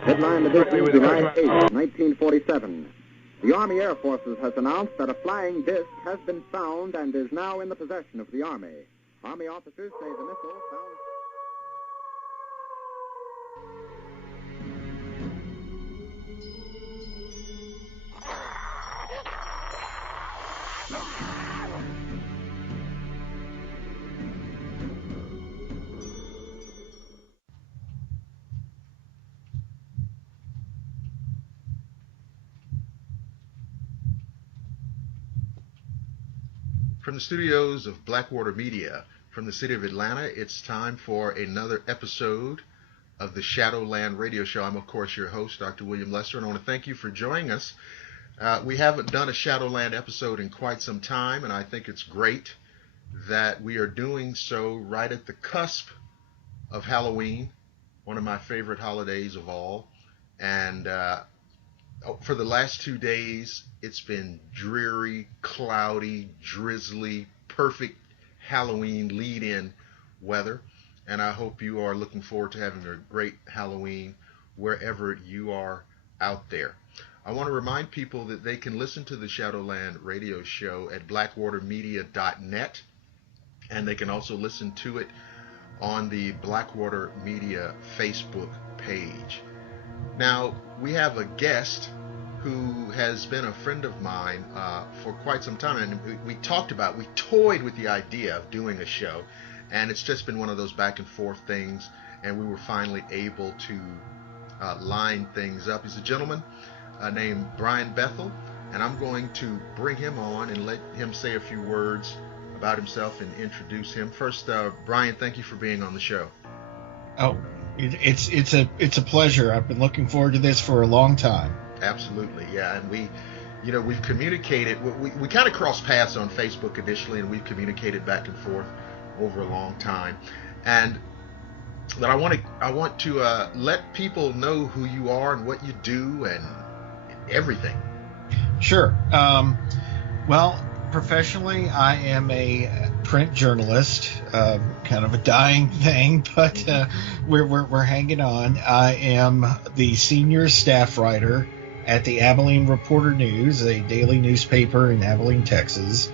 Headline edition, July 8, 1947. The Army Air Forces has announced that a flying disc has been found and is now in the possession of the Army. Army officers say the missile found... From the studios of Blackwater Media, from the city of Atlanta, it's time for another episode of the Shadowland radio show. I'm, of course, your host, Dr. William Lester, and I want to thank you for joining us. We haven't done a Shadowland episode in quite some time, and I think it's great that we are doing so right at the cusp of Halloween, one of my favorite holidays of all. And for the last 2 days, it's been dreary, cloudy, drizzly, perfect Halloween lead-in weather. And I hope you are looking forward to having a great Halloween wherever you are out there. I want to remind people that they can listen to the Shadowland radio show at blackwatermedia.net, and they can also listen to it on the Blackwater Media Facebook page. Now, we have a guest who has been a friend of mine for quite some time, and we toyed with the idea of doing a show, and it's just been one of those back and forth things, and we were finally able to line things up. He's a gentleman named Brian Bethel, and I'm going to bring him on and let him say a few words about himself and introduce him. First, Brian, thank you for being on the show. Oh, it's a pleasure. I've been looking forward to this for a long time. Absolutely, yeah. And we've communicated. We kind of crossed paths on Facebook initially, and we've communicated back and forth over a long time. And but I want to let people know who you are and what you do and everything. Sure. Well, professionally, I am a print journalist, kind of a dying thing, but we're hanging on. I am the senior staff writer at the Abilene Reporter News, a daily newspaper in Abilene, Texas.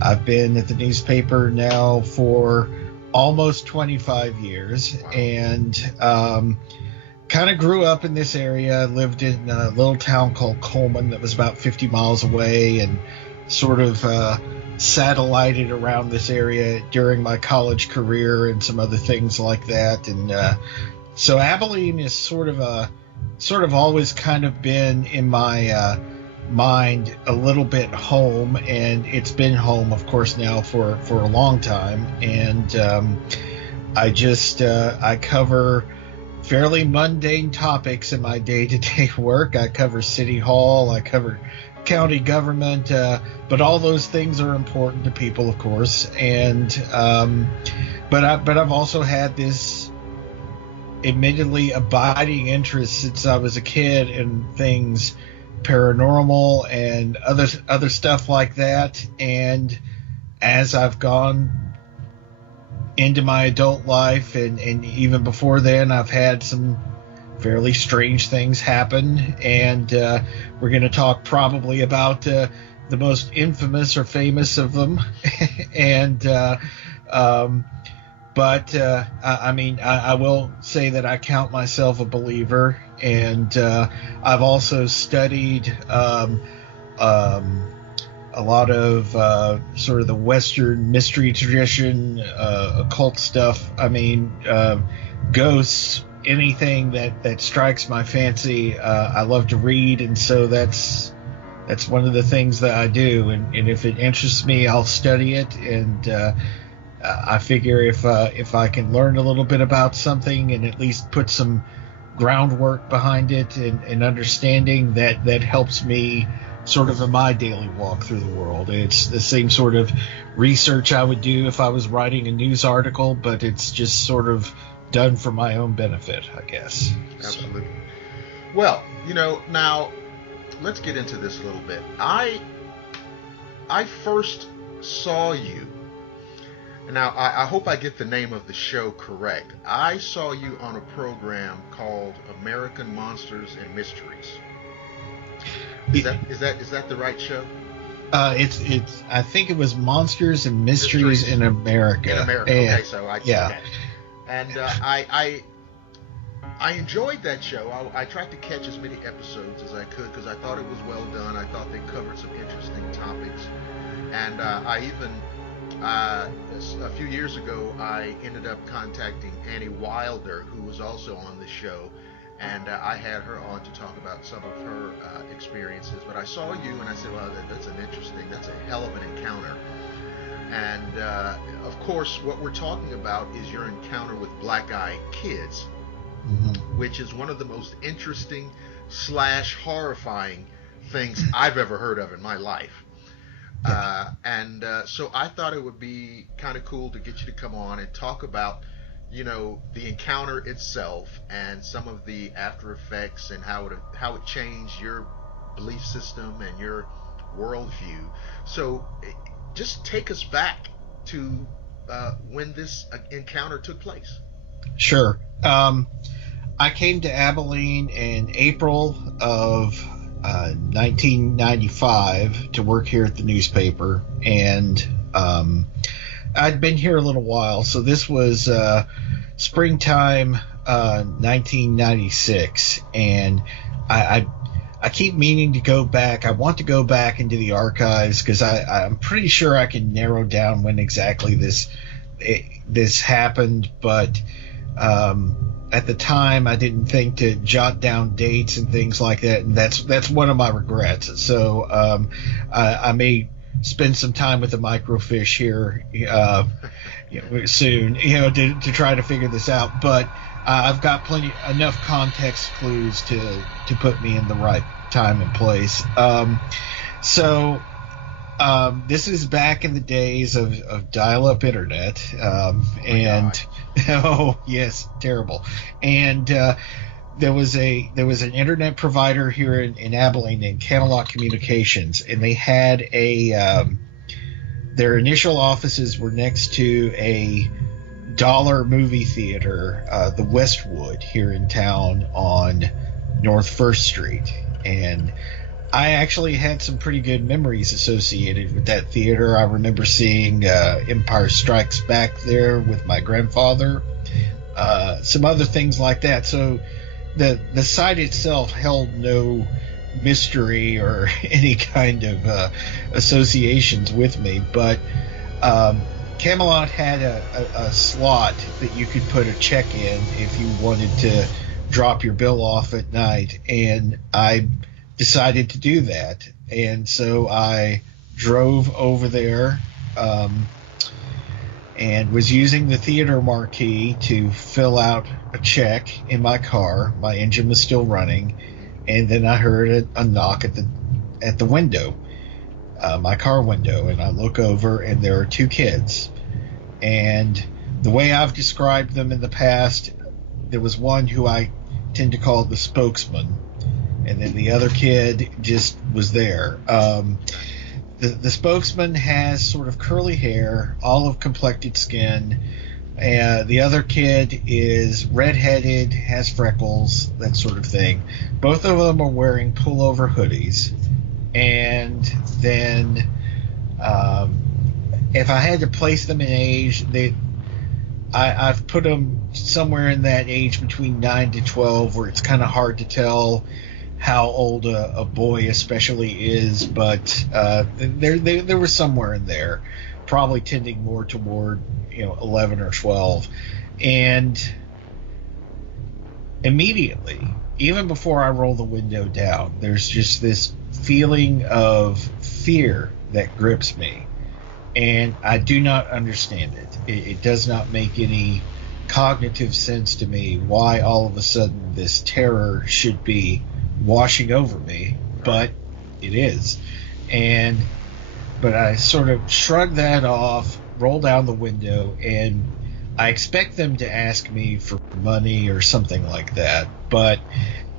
I've been at the newspaper now for almost 25 years, and kind of grew up in this area. Lived in a little town called Coleman that was about 50 miles away, and sort of satellited around this area during my college career and some other things like that. And so Abilene is sort of always kind of been in my mind a little bit home, and it's been home, of course, now for a long time. And I cover fairly mundane topics in my day-to-day work. I cover City Hall, I cover county government, but all those things are important to people, of course. And but I've also had this admittedly abiding interest since I was a kid in things paranormal and other stuff like that. And as I've gone into my adult life, and even before then, I've had some fairly strange things happen, and we're going to talk probably about the most infamous or famous of them. And but I will say that I count myself a believer, and I've also studied a lot of sort of the Western mystery tradition, occult stuff. I mean, ghosts, anything that strikes my fancy. I love to read, and so that's one of the things that I do. And if it interests me, I'll study it. And I figure if I can learn a little bit about something and at least put some groundwork behind it and understanding, that helps me sort of in my daily walk through the world. It's the same sort of research I would do if I was writing a news article, but it's just sort of done for my own benefit, I guess. Absolutely. So. Well, now let's get into this a little bit. I first saw you Now, I hope I get the name of the show correct. I saw you on a program called American Monsters and Mysteries. Is that the right show? It's I think it was Monsters and Mysteries in America. In America. Okay, so yeah. Okay. And I enjoyed that show. I tried to catch as many episodes as I could because I thought it was well done. I thought they covered some interesting topics. And I even, a few years ago, I ended up contacting Annie Wilder, who was also on the show. And I had her on to talk about some of her experiences. But I saw you and I said, well, that's a hell of an encounter. And of course, what we're talking about is your encounter with black-eyed kids, which is one of the most interesting / horrifying things I've ever heard of in my life. So I thought it would be kind of cool to get you to come on and talk about, the encounter itself and some of the after effects and how it changed your belief system and your worldview. So just take us back to when this encounter took place. Sure. I came to Abilene in April of 1995 to work here at the newspaper, and I'd been here a little while, so this was springtime 1996, and I keep meaning to go back. I want to go back into the archives because I'm pretty sure I can narrow down when exactly this happened, but at the time I didn't think to jot down dates and things like that, and that's one of my regrets. So I may spend some time with the microfiche here soon, to try to figure this out. But I've got enough context clues to put me in the right time and place. This is back in the days of dial-up internet, and oh yes, terrible. And there was an internet provider here in Abilene named Camelot Communications, and they had their initial offices were next to a dollar movie theater, the Westwood, here in town on North First Street, and I actually had some pretty good memories associated with that theater. I remember seeing Empire Strikes Back there with my grandfather, some other things like that. So the site itself held no mystery or any kind of associations with me, but Camelot had a slot that you could put a check in if you wanted to drop your bill off at night, and I decided to do that. And so I drove over there and was using the theater marquee to fill out a check in my car. My engine was still running, and then I heard a knock at the window, my car window, and I look over and there are two kids. And the way I've described them in the past, there was one who I tend to call the spokesman, and then the other kid just was there. The spokesman has sort of curly hair, olive complected skin. The other kid is redheaded, has freckles, that sort of thing. Both of them are wearing pullover hoodies. And then if I had to place them in age, I've put them somewhere in that age between 9 to 12, where it's kind of hard to tell how old a boy especially is, but there was somewhere in there, probably tending more toward 11 or 12. And immediately, even before I roll the window down, there's just this feeling of fear that grips me, and I do not understand it. It does not make any cognitive sense to me why all of a sudden this terror should be washing over me, but it is. But I sort of shrug that off, roll down the window, and I expect them to ask me for money or something like that. But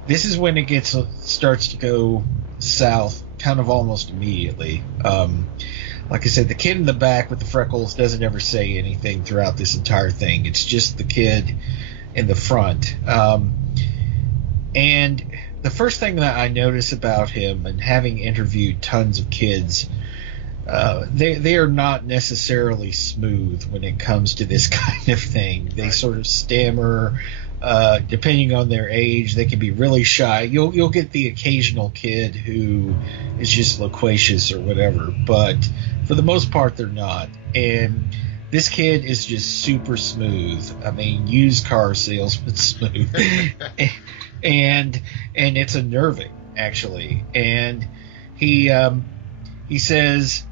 this is when it starts to go south kind of almost immediately. like I said, the kid in the back with the freckles doesn't ever say anything throughout this entire thing. It's just the kid in the front. And the first thing that I notice about him, and having interviewed tons of kids, they are not necessarily smooth when it comes to this kind of thing. They sort of stammer. Depending on their age, they can be really shy. You'll get the occasional kid who is just loquacious or whatever, but for the most part, they're not. And this kid is just super smooth. I mean, used car salesman smooth, and it's unnerving actually. And he says,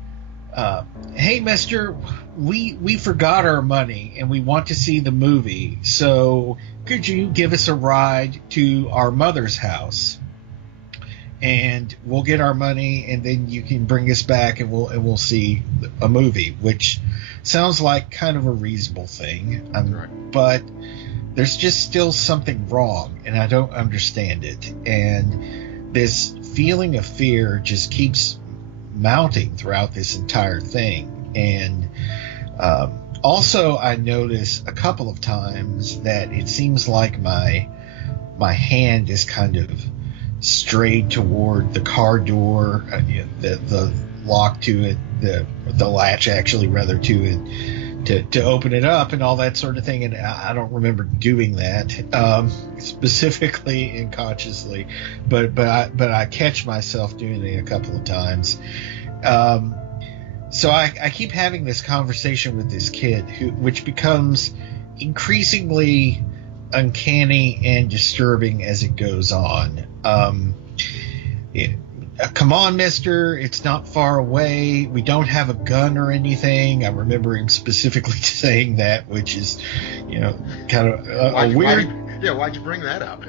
"Hey, Mister, we forgot our money and we want to see the movie. So could you give us a ride to our mother's house? And we'll get our money, and then you can bring us back, and we'll see a movie," which sounds like kind of a reasonable thing. Right. But there's just still something wrong, and I don't understand it. And this feeling of fear just keeps mounting throughout this entire thing. And also, I notice a couple of times that it seems like my hand is kind of strayed toward the car door, the lock to it, the latch actually rather to it, to open it up and all that sort of thing. And I don't remember doing that specifically and consciously, but I catch myself doing it a couple of times. So I keep having this conversation with this kid, which becomes increasingly uncanny and disturbing as it goes on. Come on, mister, it's not far away. We don't have a gun or anything. I remember him specifically saying that, which is, kind of a weird... Why'd you bring that up?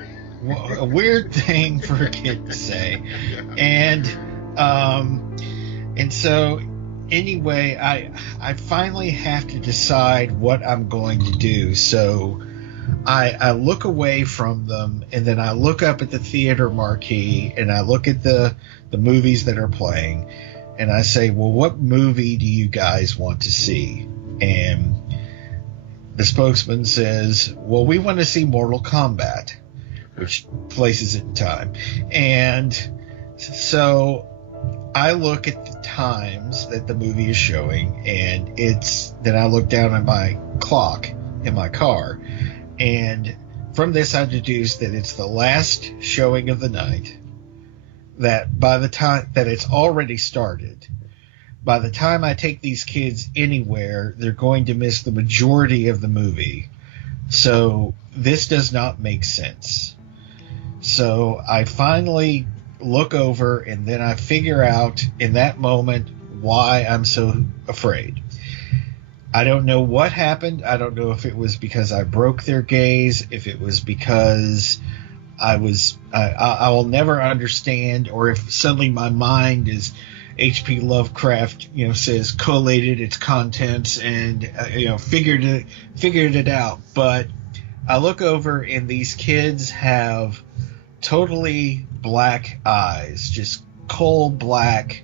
A weird thing for a kid to say. Yeah. And so... Anyway, I finally have to decide what I'm going to do. So I look away from them, and then I look up at the theater marquee, and I look at the movies that are playing, and I say, well, what movie do you guys want to see? And the spokesman says, well, we want to see Mortal Kombat, which places it in time. And so I look at the times that the movie is showing, and then I look down at my clock in my car, and from this I deduce that it's the last showing of the night, that by the time that it's already started, by the time I take these kids anywhere, they're going to miss the majority of the movie. So this does not make sense. So I finally look over, and then I figure out in that moment why I'm so afraid. I don't know what happened. I don't know if it was because I broke their gaze, if it was because I will never understand, or if suddenly my mind is H.P. Lovecraft, says collated its contents and figured it out. But I look over, and these kids have totally black eyes, just coal black.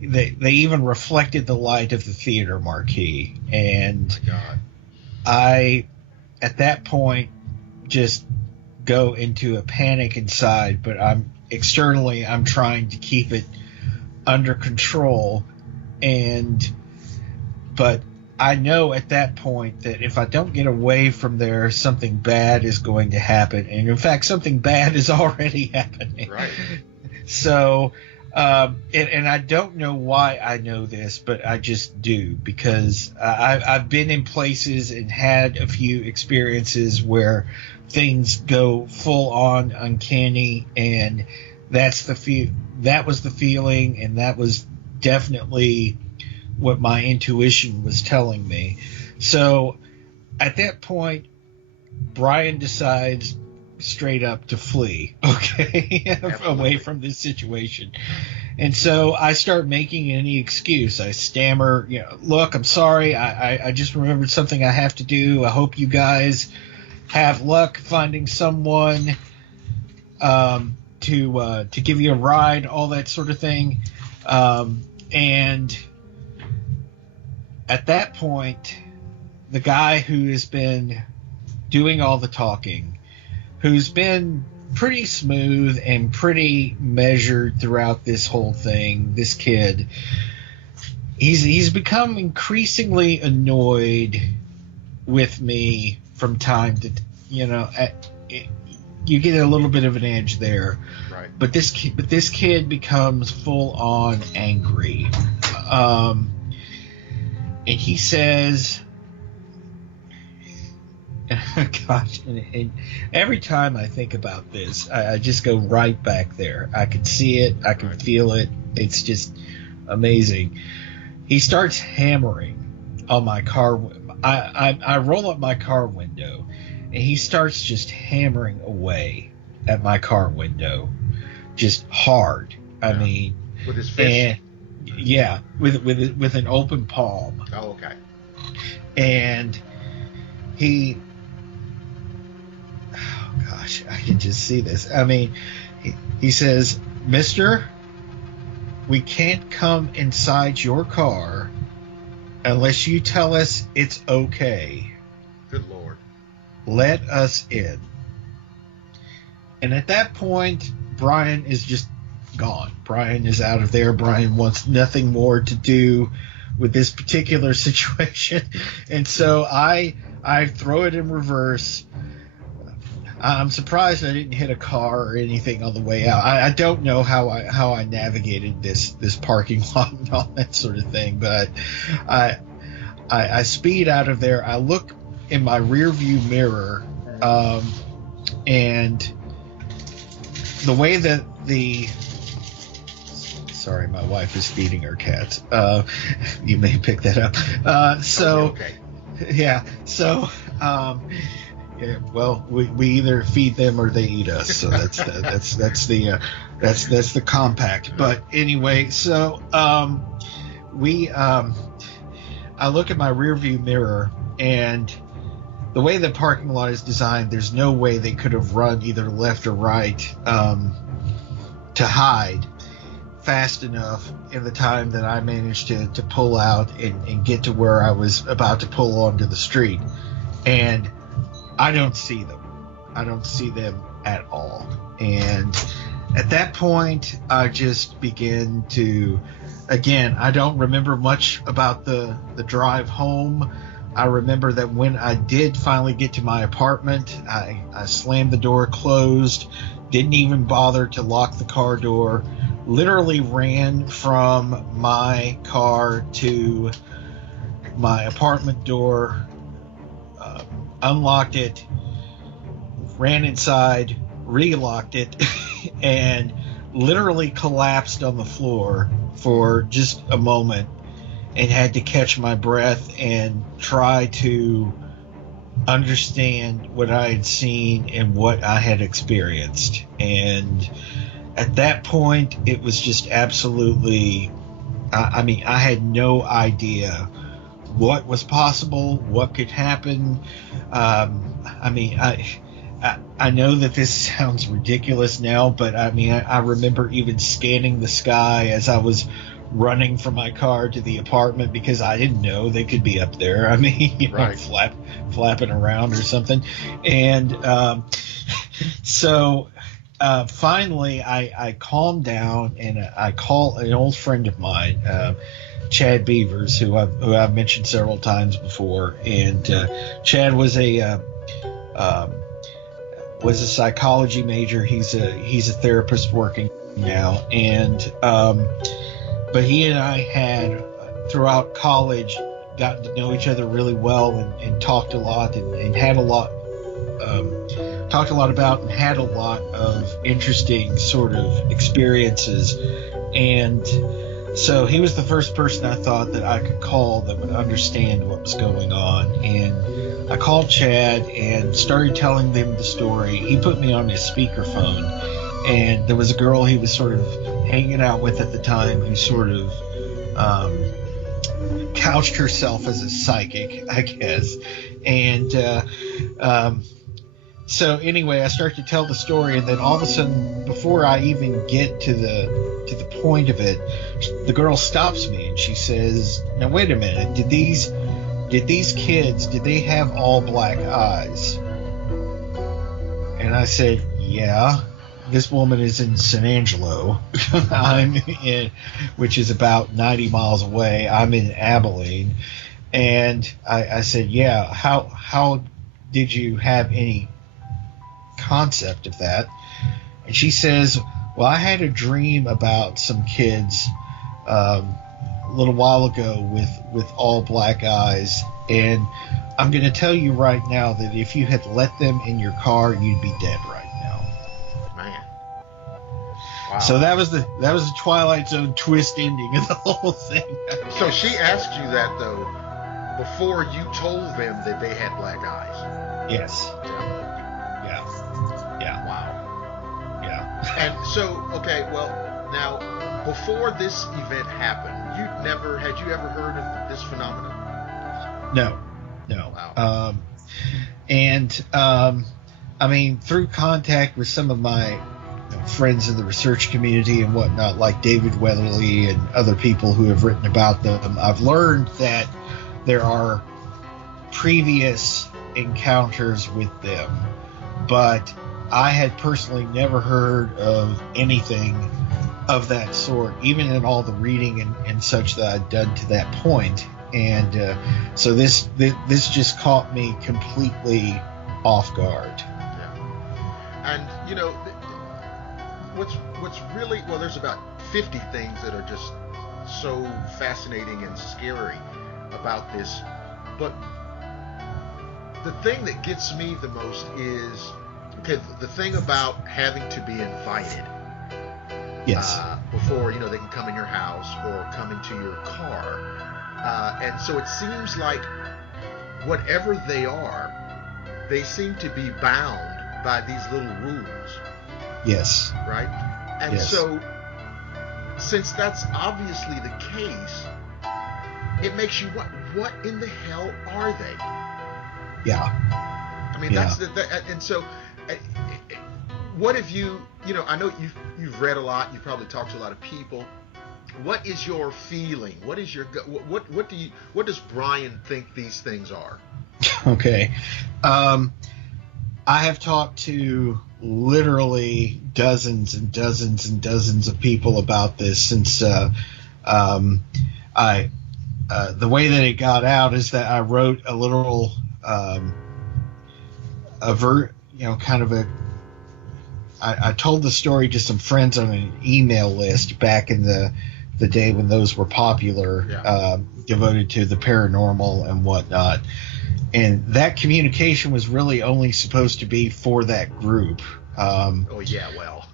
They even reflected the light of the theater marquee. And I, at that point, just go into a panic inside, but I'm trying to keep it under control. But I know at that point that if I don't get away from there, something bad is going to happen. And in fact, something bad is already happening. Right. So, and I don't know why I know this, but I just do, because I've been in places and had a few experiences where things go full on uncanny, and that was the feeling, and that was definitely what my intuition was telling me. So at that point, Brian decides straight up to flee, okay, away from this situation. And so I start making any excuse. I stammer, look, I'm sorry. I just remembered something I have to do. I hope you guys have luck finding someone to give you a ride, all that sort of thing. And at that point, the guy who has been doing all the talking, who's been pretty smooth and pretty measured throughout this whole thing, this kid, he's become increasingly annoyed with me from time to, you get a little bit of an edge there. Right. But this kid becomes full on angry. And he says, gosh, and every time I think about this, I just go right back there. I can see it. I can feel it. It's just amazing. He starts hammering on my car. I roll up my car window, and he starts just hammering away at my car window, just hard. I mean, with his fist. Yeah, with an open palm. Oh, okay. And he, oh gosh, I can just see this. I mean, he says, "Mister, we can't come inside your car unless you tell us it's okay. Good Lord. Let us in." And at that point, Brian is just gone. Brian is out of there. Brian wants nothing more to do with this particular situation. And so I throw it in reverse. I'm surprised I didn't hit a car or anything on the way out. I don't know how I navigated this parking lot and all that sort of thing, but I speed out of there. I look in my rear view mirror, and the way that sorry, my wife is feeding her cats. You may pick that up. Okay. Yeah. So, yeah, well, we either feed them or they eat us. So that's the compact. But anyway, so I look at my rear view mirror, and the way the parking lot is designed, there's no way they could have run either left or right to hide fast enough in the time that I managed to pull out and get to where I was about to pull onto the street. And I don't see them. I don't see them at all. And at that point, I just begin to, again, I don't remember much about the drive home. I remember that when I did finally get to my apartment, I slammed the door closed, didn't even bother to lock the car door, literally ran from my car to my apartment door, unlocked it, ran inside, relocked it, and literally collapsed on the floor for just a moment and had to catch my breath and try to understand what I had seen and what I had experienced. And at that point, it was just absolutely, I had no idea what was possible, what could happen. I know that this sounds ridiculous now, but I remember even scanning the sky as I was running from my car to the apartment because I didn't know they could be up there. Right. Flapping around or something. And so finally I calmed down and I call an old friend of mine, Chad Beavers, who I've mentioned several times before. And Chad was a psychology major. He's a therapist working now, and but he and I had throughout college gotten to know each other really well and talked a lot and had a lot talked a lot about and had a lot of interesting sort of experiences. And so he was the first person I thought that I could call that would understand what was going on. And I called Chad and started telling them the story. He put me on his speakerphone, and there was a girl he was sort of hanging out with at the time who sort of couched herself as a psychic, I guess. And So anyway, I start to tell the story, and then all of a sudden, before I even get to the point of it, the girl stops me and she says, "Now wait a minute. Did these kids, did they have all black eyes?" And I said, "Yeah." This woman is in San Angelo. I'm in, which is about 90 miles away. I'm in Abilene. And I said, "Yeah, how did you have any concept of that?" And she says, "Well, I had a dream about some kids a little while ago with all black eyes, and I'm going to tell you right now that if you had let them in your car, you'd be dead right now." Man. Wow. So that was the Twilight Zone twist ending of the whole thing. So she asked you that though before you told them that they had black eyes. Yes. Yeah. Wow. Yeah. And so, okay, well, now before this event happened, had you ever heard of this phenomenon? No. Wow. I mean, through contact with some of my friends in the research community and whatnot, like David Weatherly and other people who have written about them, I've learned that there are previous encounters with them, but I had personally never heard of anything of that sort, even in all the reading and such that I'd done to that point. And so this just caught me completely off guard. Yeah. And what's really, well, there's about 50 things that are just so fascinating and scary about this, but the thing that gets me the most is, okay, the thing about having to be invited. Yes. Before they can come in your house or come into your car, and so it seems like whatever they are, they seem to be bound by these little rules. Yes. Right? And yes. So, since that's obviously the case, it makes you what in the hell are they? Yeah. I mean, yeah. And so, what have you? I know you've read a lot. You've probably talked to a lot of people. What is your feeling? What is your what does Brian think these things are? Okay. I have talked to literally dozens and dozens and dozens of people about this since the way that it got out is that I wrote a little I told the story to some friends on an email list back in the day when those were popular, yeah. Devoted to the paranormal and whatnot. And that communication was really only supposed to be for that group. Oh yeah, well.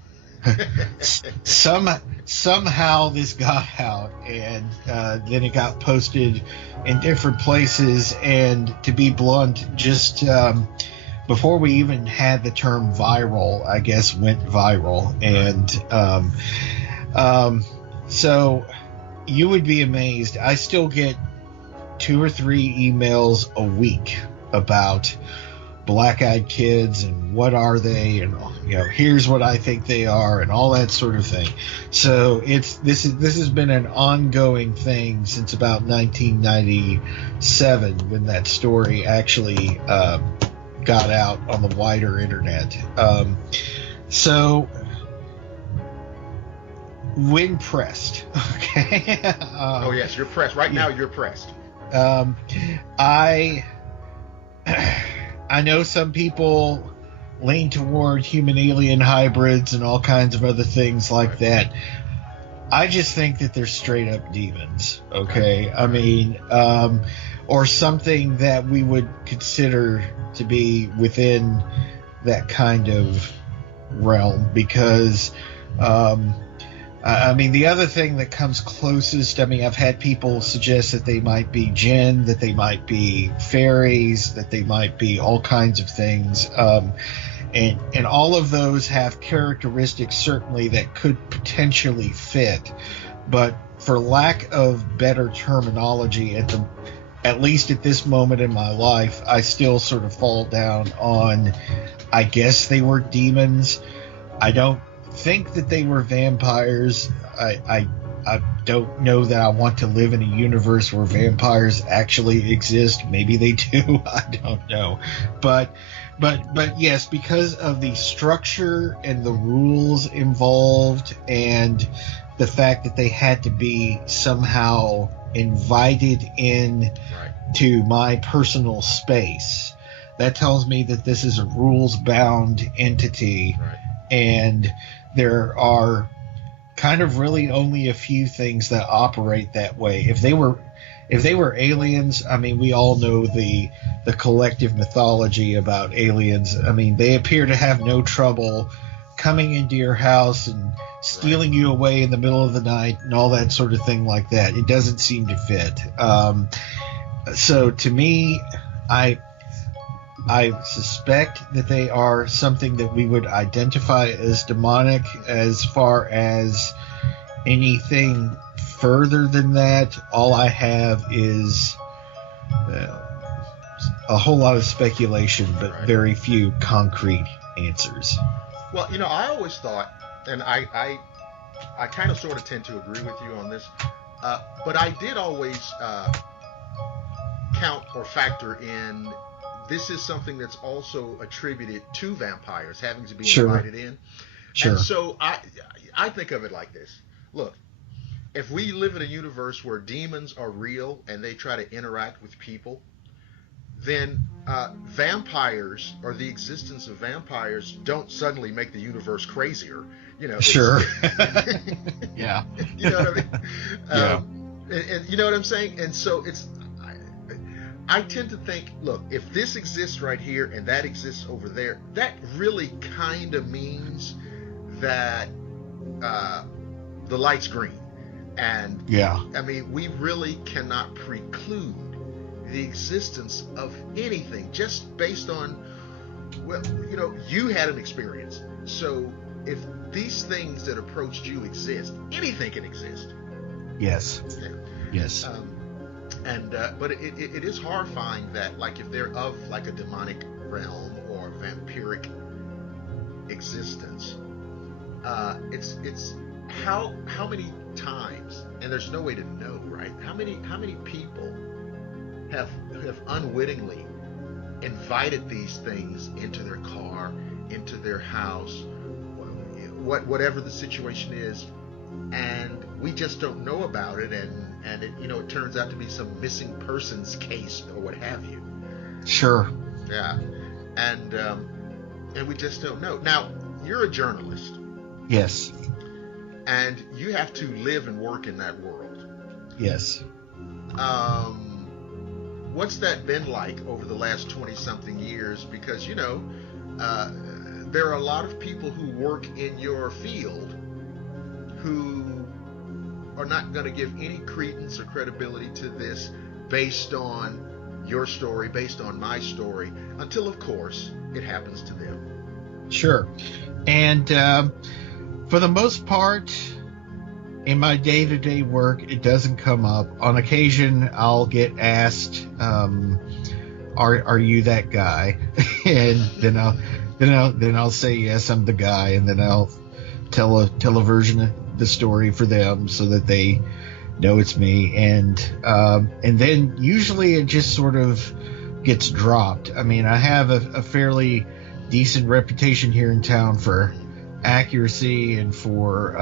Somehow this got out, and then it got posted in different places. And to be blunt, just before we even had the term viral, I guess went viral. And so you would be amazed. I still get 2 or 3 emails a week about black-eyed kids and what are they, and here's what I think they are, and all that sort of thing. So this has been an ongoing thing since about 1997 when that story actually got out on the wider internet. So when pressed, okay. Oh yes, you're pressed right now. You're pressed. I know some people lean toward human alien hybrids and all kinds of other things like that. I just think that they're straight up demons. Okay. I mean, or something that we would consider to be within that kind of realm, because, I mean, the other thing that comes closest, I mean, I've had people suggest that they might be jinn, that they might be fairies, that they might be all kinds of things. And all of those have characteristics, certainly, that could potentially fit. But for lack of better terminology, at least at this moment in my life, I still sort of fall down on, I guess they were demons. I don't think that they were vampires. I don't know that I want to live in a universe where vampires actually exist. Maybe they do. I don't know. But yes, because of the structure and the rules involved and the fact that they had to be somehow invited in to my personal space, that tells me that this is a rules-bound entity, and there are kind of really only a few things that operate that way. If they were aliens, I mean, we all know the collective mythology about aliens. I mean, they appear to have no trouble coming into your house and stealing you away in the middle of the night and all that sort of thing like that. It doesn't seem to fit. So to me, I suspect that they are something that we would identify as demonic. As far as anything further than that, all I have is a whole lot of speculation, but very few concrete answers. Well, I always thought, and I kind of sort of tend to agree with you on this, but I did always count or factor in, this is something that's also attributed to vampires having to be invited in. Sure. And so I think of it like this. Look, if we live in a universe where demons are real and they try to interact with people, then vampires, or the existence of vampires, don't suddenly make the universe crazier. Sure. Yeah. You know what I mean? Yeah. And you know what I'm saying? And so I tend to think, look, if this exists right here and that exists over there, that really kind of means that the light's green. And I mean, we really cannot preclude the existence of anything just based on, well, you had an experience. So if these things that approached you exist, anything can exist. Yes. Yeah. Yes. But it is horrifying that, like, if they're of like a demonic realm or vampiric existence, it's how many times, and there's no way to know, right? How many people have unwittingly invited these things into their car, into their house, whatever the situation is, and we just don't know about it, and it it turns out to be some missing persons case or what have you. Sure. Yeah. And we just don't know. Now, you're a journalist. Yes. And you have to live and work in that world. Yes. What's that been like over the last 20-something years? Because, there are a lot of people who work in your field who are not going to give any credence or credibility to this based on your story, based on my story, until, of course, it happens to them. Sure. And for the most part, in my day-to-day work, it doesn't come up. On occasion, I'll get asked, "Are you that guy?" And then I'll say, "Yes, I'm the guy," and then I'll tell a version of the story for them so that they know it's me. And then usually it just sort of gets dropped. I mean, I have a fairly decent reputation here in town for accuracy and for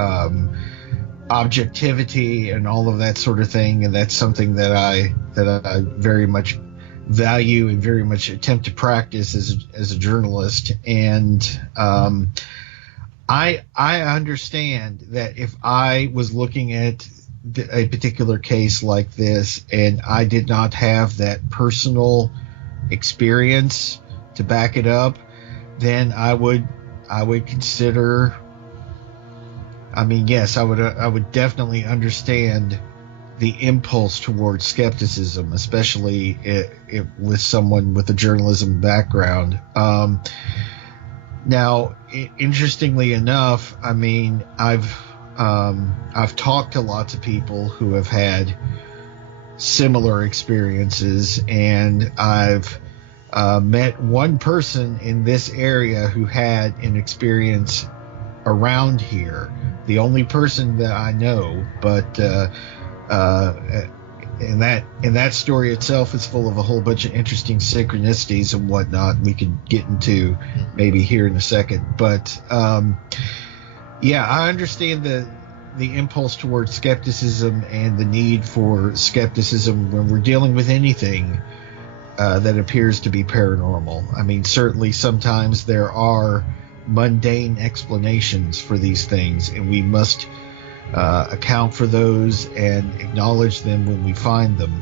objectivity and all of that sort of thing, and that's something that I very much value and very much attempt to practice as a journalist. And I understand that if I was looking at a particular case like this and I did not have that personal experience to back it up, then I would consider, I mean, yes, I would definitely understand the impulse towards skepticism, especially with someone with a journalism background. Now, interestingly enough, I mean, I've talked to lots of people who have had similar experiences, and I've met one person in this area who had an experience around here. The only person that I know, but and that story itself is full of a whole bunch of interesting synchronicities and whatnot we could get into maybe here in a second. But yeah, I understand the impulse towards skepticism and the need for skepticism when we're dealing with anything that appears to be paranormal. I mean, certainly sometimes there are mundane explanations for these things, and we must account for those and acknowledge them when we find them.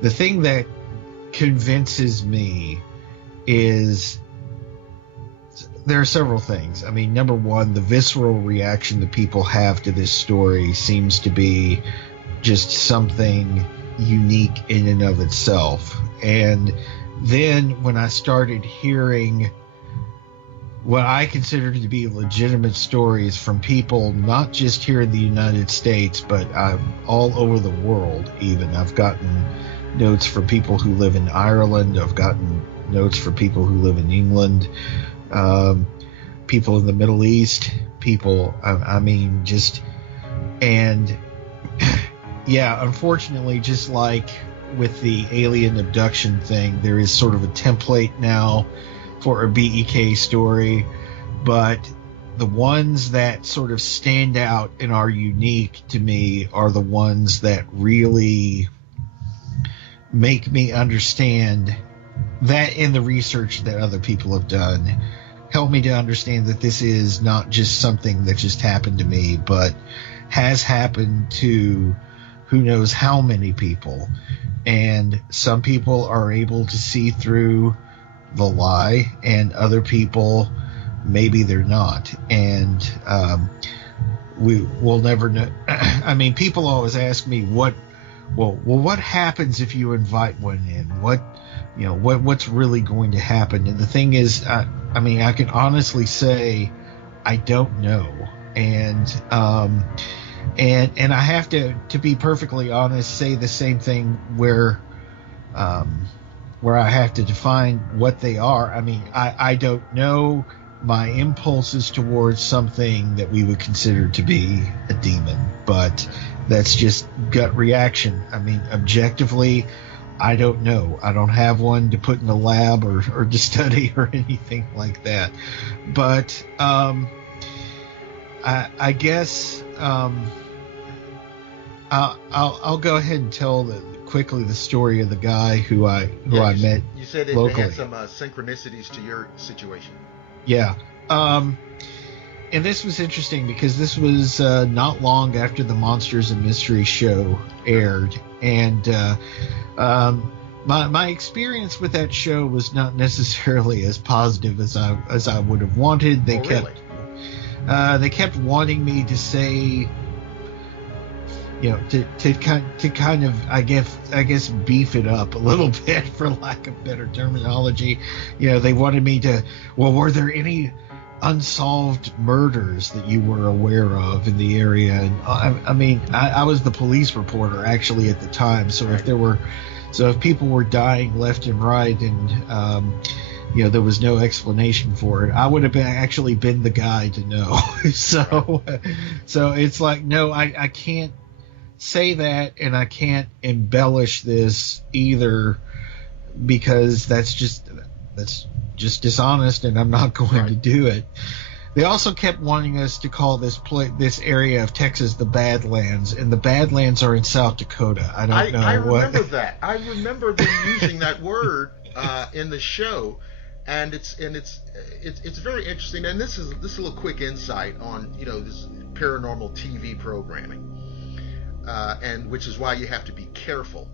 The thing that convinces me is there are several things. I mean, number one, the visceral reaction that people have to this story seems to be just something unique in and of itself. And then when I started hearing what I consider to be legitimate stories from people not just here in the United States, but all over the world even. I've gotten notes from people who live in Ireland. I've gotten notes from people who live in England, people in the Middle East, people, and yeah, unfortunately, just like with the alien abduction thing, there is sort of a template now for a BEK story, but the ones that sort of stand out and are unique to me are the ones that really make me understand that, in the research that other people have done, help me to understand that this is not just something that just happened to me, but has happened to who knows how many people. And some people are able to see through the lie, and other people, maybe they're not. And we will never know. I mean, people always ask me, what happens if you invite one in? What's really going to happen? And the thing is, I can honestly say I don't know. And I have to be perfectly honest, say the same thing where I have to define what they are. I mean, I don't know. My impulse is towards something that we would consider to be a demon, but that's just gut reaction. I mean, objectively, I don't know. I don't have one to put in the lab or to study or anything like that. But I guess I'll go ahead and tell quickly the story of the guy who I met. You said it had some synchronicities to your situation. Yeah. And this was interesting because this was not long after the Monsters and Mysteries show aired, and my experience with that show was not necessarily as positive as I would have wanted. They kept wanting me to say, to kind of I guess beef it up a little bit, for lack of better terminology. They wanted me to, were there any unsolved murders that you were aware of in the area? And I was the police reporter actually at the time, so if people were dying left and right and there was no explanation for it, I would have actually been the guy to know. So it's like, no, I can't say that, and I can't embellish this either, because that's just dishonest, and I'm not going to do it. They also kept wanting us to call this area of Texas the Badlands, and the Badlands are in South Dakota. I remember that. I remember them using that word in the show, and it's very interesting. And this is a little quick insight on this paranormal TV programming. And which is why you have to be careful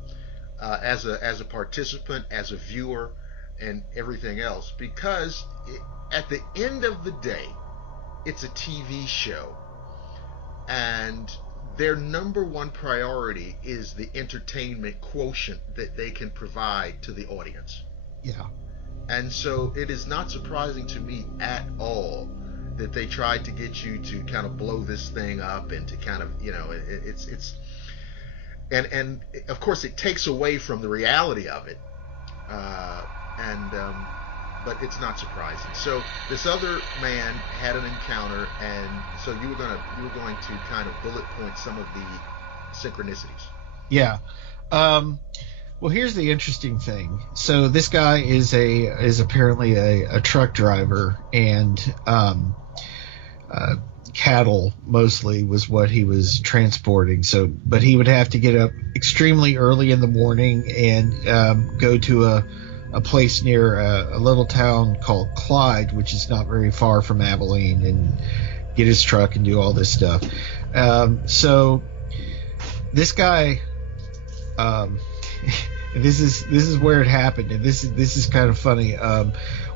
as a participant, as a viewer, and everything else, because at the end of the day, it's a TV show, and their number one priority is the entertainment quotient that they can provide to the audience. Yeah. And so it is not surprising to me at all that they tried to get you to kind of blow this thing up and to kind of, and of course it takes away from the reality of it, but it's not surprising. So this other man had an encounter, and so you were going to kind of bullet point some of the synchronicities. Yeah. Well, here's the interesting thing. So this guy is apparently a truck driver, and cattle mostly was what he was transporting. So, but he would have to get up extremely early in the morning and go to a place near a little town called Clyde, which is not very far from Abilene, and get his truck and do all this stuff. So this guy, this is where it happened, and this is kind of funny.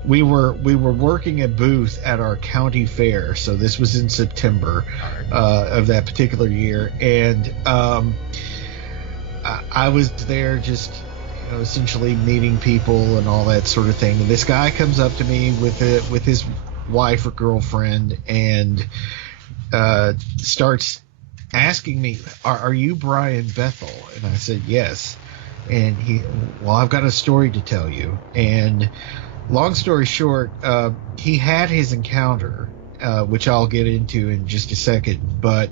We were working a booth at our county fair, so this was in September of that particular year, and I was there just essentially meeting people and all that sort of thing. And this guy comes up to me with his wife or girlfriend and starts asking me, "Are you Brian Bethel?" And I said, "Yes." And I've got a story to tell you. And long story short, he had his encounter, which I'll get into in just a second, but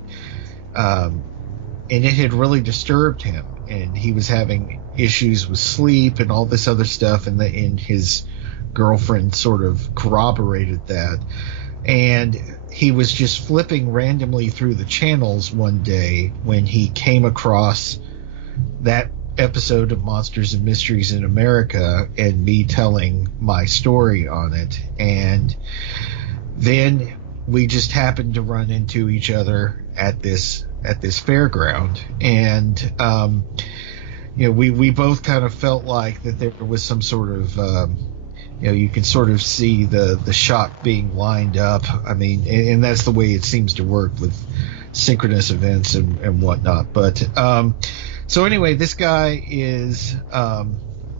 and it had really disturbed him, and he was having issues with sleep and all this other stuff, and his girlfriend sort of corroborated that. And he was just flipping randomly through the channels one day when he came across that episode of Monsters and Mysteries in America and me telling my story on it. And then we just happened to run into each other at this fairground, and we both kind of felt like that there was some sort of you can sort of see the shot being lined up. I mean, and that's the way it seems to work with synchronous events and whatnot. But so anyway, this guy is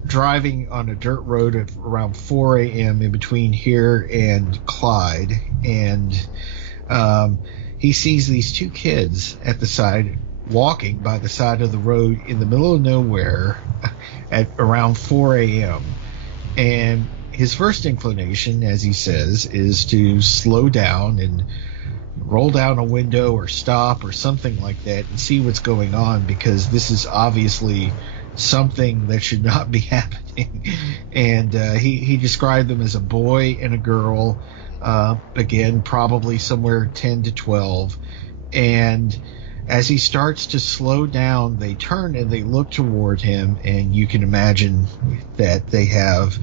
driving on a dirt road at around 4 a.m. in between here and Clyde, and he sees these two kids at the side, walking by the side of the road in the middle of nowhere at around 4 a.m. And his first inclination, as he says, is to slow down and roll down a window or stop or something like that and see what's going on, because this is obviously something that should not be happening. And he described them as a boy and a girl, again, probably somewhere 10 to 12. And as he starts to slow down, they turn and they look toward him, and you can imagine that they have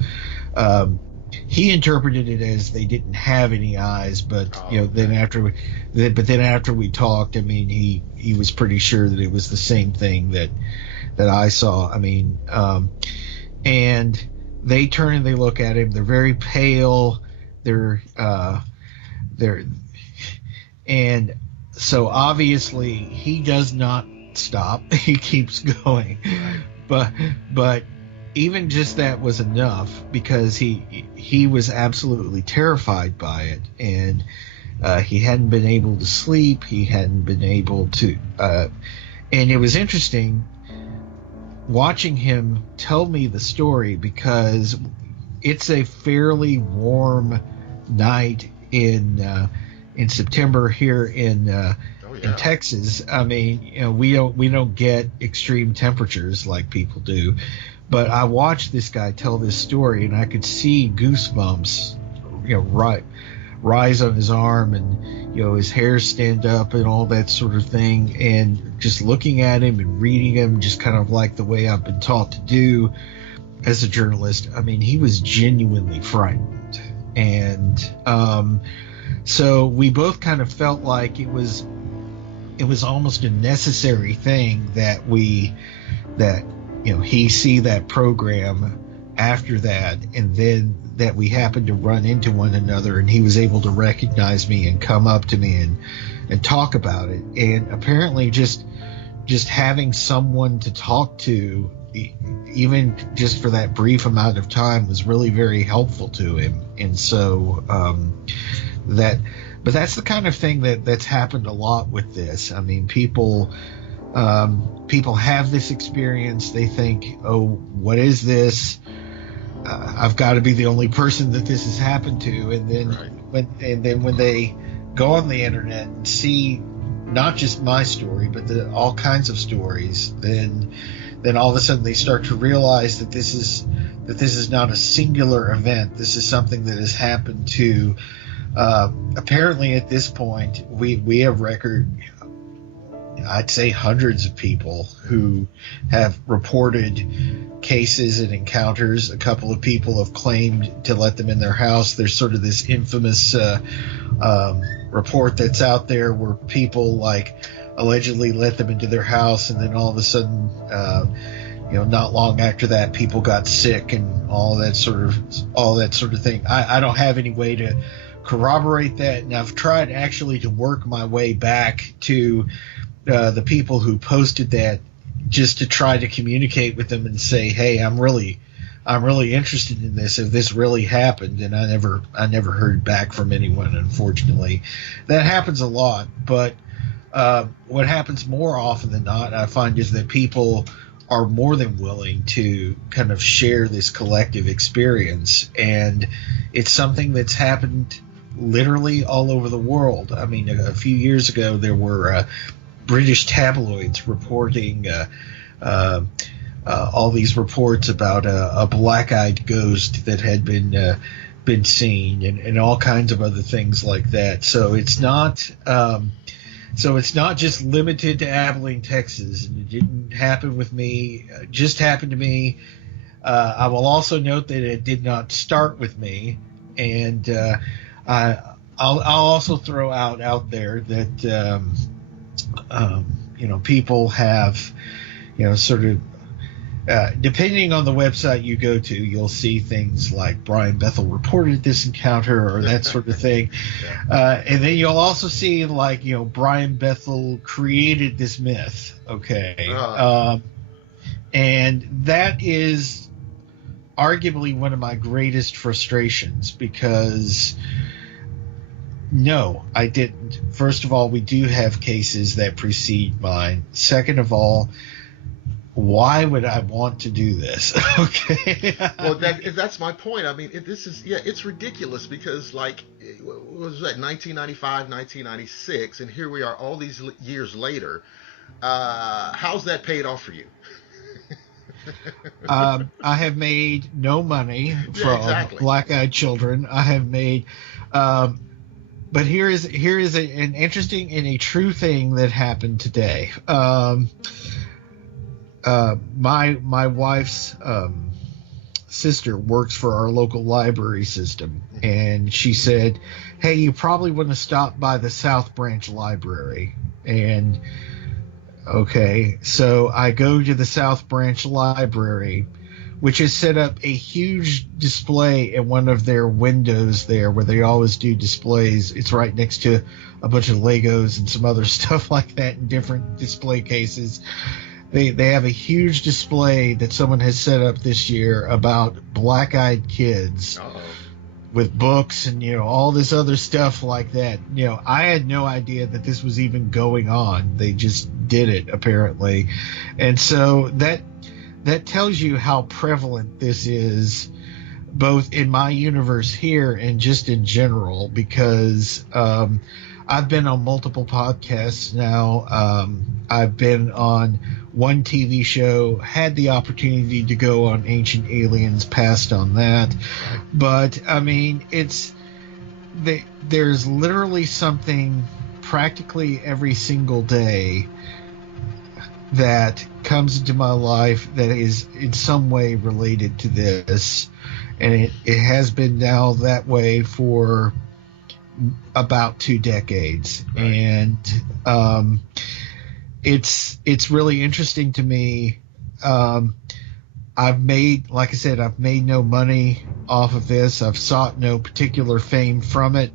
he interpreted it as they didn't have any eyes, but then after we talked, I mean, he was pretty sure that it was the same thing that I saw. I mean, and they turn and they look at him. They're very pale. And so obviously he does not stop. He keeps going, but even just that was enough, because he was absolutely terrified by it, and he hadn't been able to sleep. He hadn't been able to, and it was interesting watching him tell me the story, because it's a fairly warm night in September here in Texas. I mean, we don't get extreme temperatures like people do. But I watched this guy tell this story, and I could see goosebumps, rise on his arm, and his hair stand up and all that sort of thing. And just looking at him and reading him, just kind of like the way I've been taught to do as a journalist. I mean, he was genuinely frightened, and so we both kind of felt like it was almost a necessary thing that he see that program after that, and then that we happened to run into one another, and he was able to recognize me and come up to me and talk about it. And apparently just having someone to talk to, even just for that brief amount of time, was really very helpful to him. And so but that's the kind of thing that's happened a lot with this. I mean, people People have this experience. They think, oh, what is this? I've got to be the only person that this has happened to. And then when they go on the internet and see not just my story, but all kinds of stories, then all of a sudden they start to realize that this is not a singular event. This is something that has happened to, apparently at this point, we have record, I'd say hundreds of people who have reported cases and encounters. A couple of people have claimed to let them in their house. There's sort of this infamous report that's out there where people like allegedly let them into their house, and then all of a sudden, not long after that, people got sick and all that sort of thing. I don't have any way to corroborate that, and I've tried actually to work my way back to the people who posted that, just to try to communicate with them and say, hey, I'm really interested in this, if this really happened. And I never heard back from anyone, unfortunately. That happens a lot, but what happens more often than not, I find, is that people are more than willing to kind of share this collective experience, and it's something that's happened literally all over the world. I mean, a few years ago there were British tabloids reporting all these reports about a black-eyed ghost that had been seen, and all kinds of other things like that. So it's not just limited to Abilene, Texas, and it didn't happen with me. It just happened to me. I will also note that it did not start with me, and I'll also throw out there that people have, sort of, depending on the website you go to, you'll see things like Brian Bethel reported this encounter or that sort of thing. And then you'll also see like, Brian Bethel created this myth. Okay. And that is arguably one of my greatest frustrations, because no, I didn't. First of all, we do have cases that precede mine. Second of all, why would I want to do this? Okay. Well, that's my point. I mean, it's ridiculous, because like, what was that, 1995, 1996, and here we are all these years later. How's that paid off for you? I have made no money from black-eyed children. I have made, but here is an interesting and a true thing that happened today. My wife's sister works for our local library system, and she said, hey, you probably want to stop by the South Branch Library. And okay, so I go to the South Branch Library, which has set up a huge display in one of their windows there, where they always do displays. It's right next to a bunch of Legos and some other stuff like that in different display cases. They have a huge display that someone has set up this year about black-eyed kids. Uh-oh. With books and, all this other stuff like that. I had no idea that this was even going on. They just did it, apparently. And so that tells you how prevalent this is, both in my universe here and just in general, because I've been on multiple podcasts now. I've been on one TV show, had the opportunity to go on Ancient Aliens, passed on that. But, I mean, there's literally something practically every single day that comes into my life that is in some way related to this. And it has been now that way for about 2 decades. And it's really interesting to me. I've made no money off of this. I've sought no particular fame from it.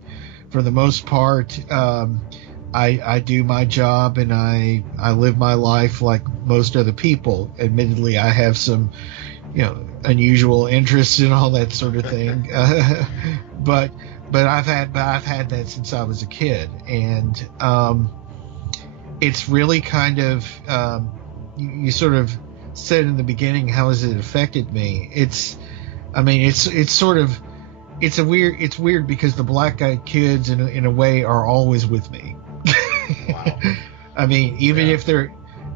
For the most part, I do my job and I live my life like most other people. Admittedly, I have some, unusual interests and all that sort of thing. But I've had that since I was a kid. And it's really kind of you sort of said in the beginning, how has it affected me? It's weird because the Black Eyed Kids in a way are always with me. Wow. I mean, even if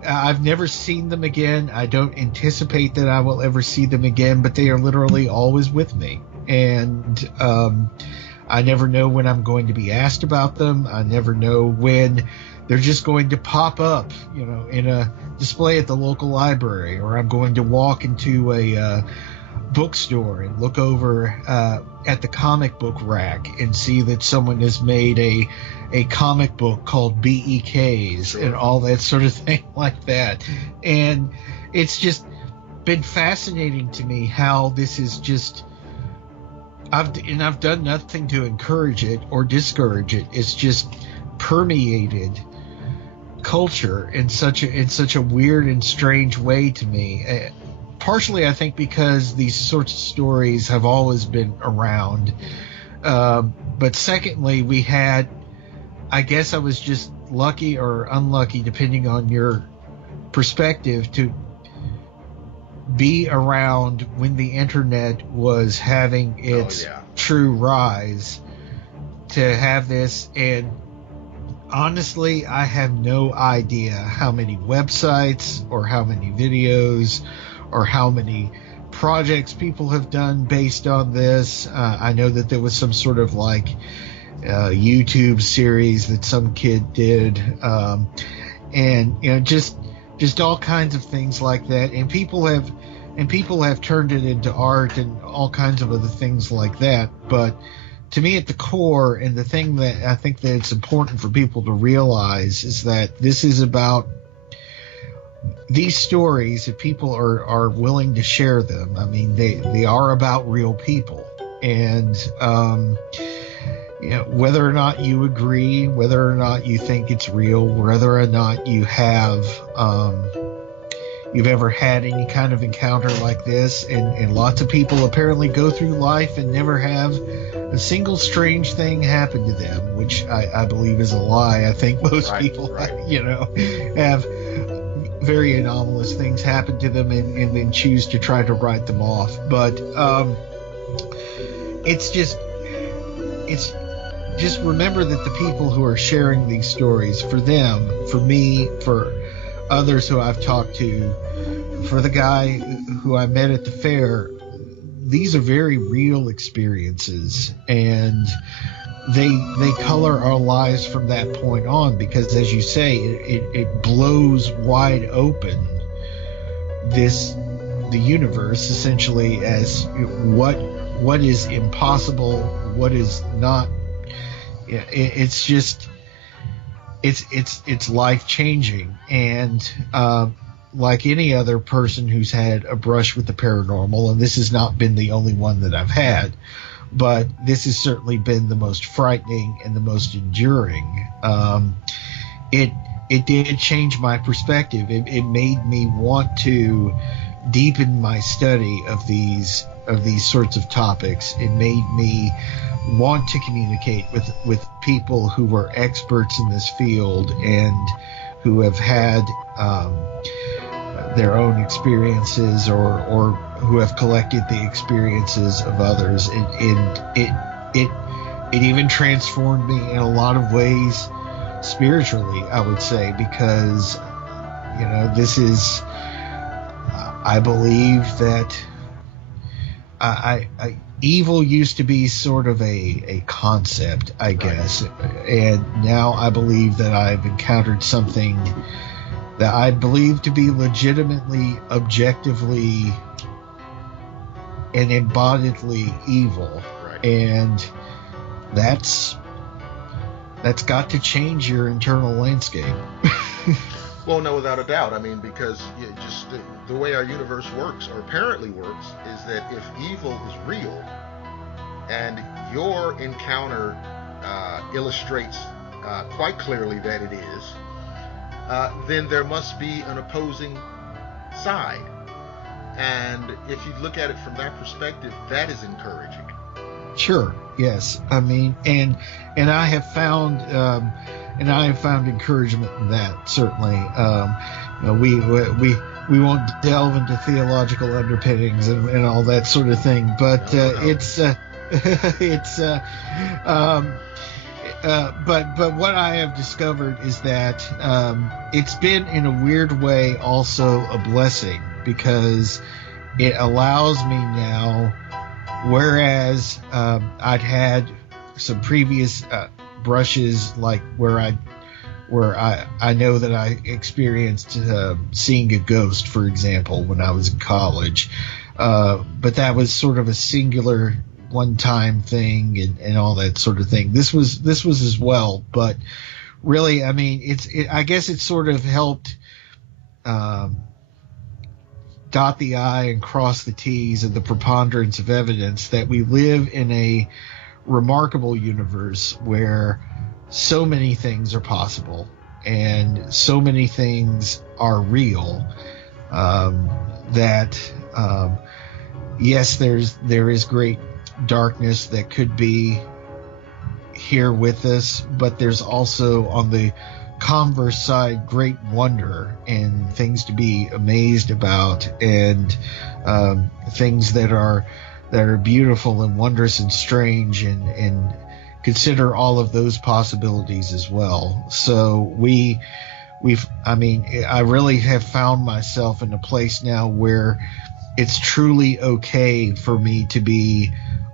I've never seen them again. I don't anticipate that I will ever see them again, but they are literally always with me. And I never know when I'm going to be asked about them. I never know when they're just going to pop up, in a display at the local library, or I'm going to walk into a bookstore and look over at the comic book rack and see that someone has made a comic book called BEKs. Sure. And all that sort of thing like that. And it's just been fascinating to me how this is just I've done nothing to encourage it or discourage it. It's just permeated culture in such a weird and strange way to me. Partially, I think, because these sorts of stories have always been around. But secondly, we had, I guess I was just lucky or unlucky, depending on your perspective, to be around when the internet was having its true rise, to have this. And honestly, I have no idea how many websites or how many videos or how many projects people have done based on this. I know that there was some sort of YouTube series that some kid did, and just all kinds of things like that. And people have turned it into art and all kinds of other things like that. But to me, at the core, and the thing that I think that it's important for people to realize, is that this is about these stories, if people are willing to share them. I mean, they are about real people. And whether or not you agree, whether or not you think it's real, whether or not you have you've ever had any kind of encounter like this, and lots of people apparently go through life and never have a single strange thing happen to them, which I believe is a lie. I think most people have very anomalous things happen to them and then choose to try to write them off. But it's just remember that the people who are sharing these stories, for them, for me, for others who I've talked to, for the guy who I met at the fair, these are very real experiences, and they color our lives from that point on, because, as you say, it blows wide open the universe, essentially, as what is impossible, what is not. It's just it's life changing. And like any other person who's had a brush with the paranormal, and this has not been the only one that I've had, but this has certainly been the most frightening and the most enduring. It did change my perspective. It made me want to deepen my study of these sorts of topics. It made me want to communicate with people who were experts in this field and who have had their own experiences or who have collected the experiences of others. It even transformed me in a lot of ways spiritually, I would say, because this is, I believe that evil used to be sort of a concept, I guess, and now I believe that I've encountered something that I believe to be legitimately, objectively, and embodiedly evil. Right. And that's got to change your internal landscape. Well, no, without a doubt. I mean, because just the way our universe works, or apparently works, is that if evil is real and your encounter illustrates quite clearly that it is, then there must be an opposing side. And if you look at it from that perspective, that is encouraging. Sure. Yes. I mean, and I have found I have found encouragement in that, certainly. We won't delve into theological underpinnings and all that sort of thing, but it's but what I have discovered is that it's been, in a weird way, also a blessing, because it allows me now, whereas I'd had some previous brushes, like where I know that I experienced seeing a ghost, for example, when I was in college, but that was sort of a singular one-time thing and all that sort of thing. This was as well, but really, I mean, I guess it sort of helped dot the I and cross the T's of the preponderance of evidence that we live in a remarkable universe where so many things are possible and so many things are real, that yes, there is great darkness that could be here with us, but there's also, on the converse side, great wonder and things to be amazed about, and things that are beautiful and wondrous and strange, and consider all of those possibilities as well. So I really have found myself in a place now where it's truly okay for me to be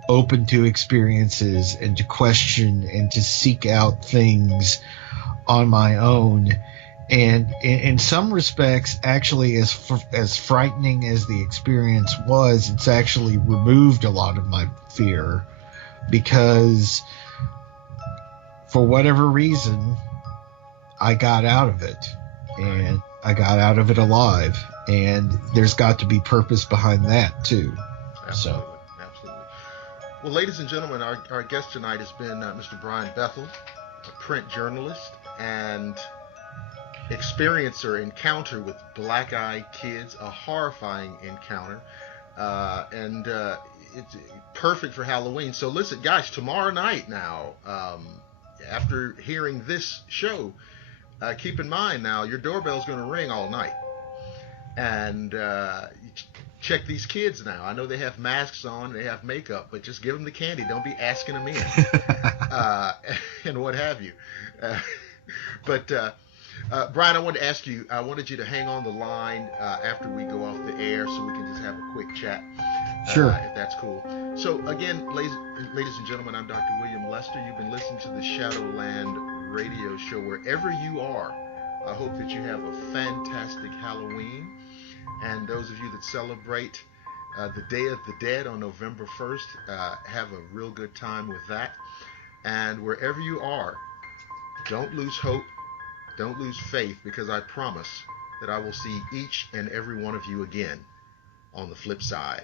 open to experiences and to question and to seek out things on my own. And in some respects, actually, as frightening as the experience was, it's actually removed a lot of my fear, because for whatever reason, I got out of it, and I got out of it alive, and there's got to be purpose behind that too. Absolutely. Well, ladies and gentlemen, our guest tonight has been Mr. Brian Bethel, a print journalist and encounter with black-eyed kids, a horrifying encounter, and it's perfect for Halloween. So listen, guys, tomorrow night now, after hearing this show, keep in mind now, your doorbell's going to ring all night, and check these kids now. I know they have masks on, they have makeup, but just give them the candy. Don't be asking them in, and what have you. But Brian, I wanted you to hang on the line after we go off the air, so we can just have a quick chat. Sure. If that's cool. So again, ladies and gentlemen, I'm Dr. William Lester. You've been listening to the Shadowland radio show. Wherever you are, I hope that you have a fantastic Halloween. And those of you that celebrate the Day of the Dead on November 1st, have a real good time with that. And wherever you are, don't lose hope, don't lose faith, because I promise that I will see each and every one of you again on the flip side.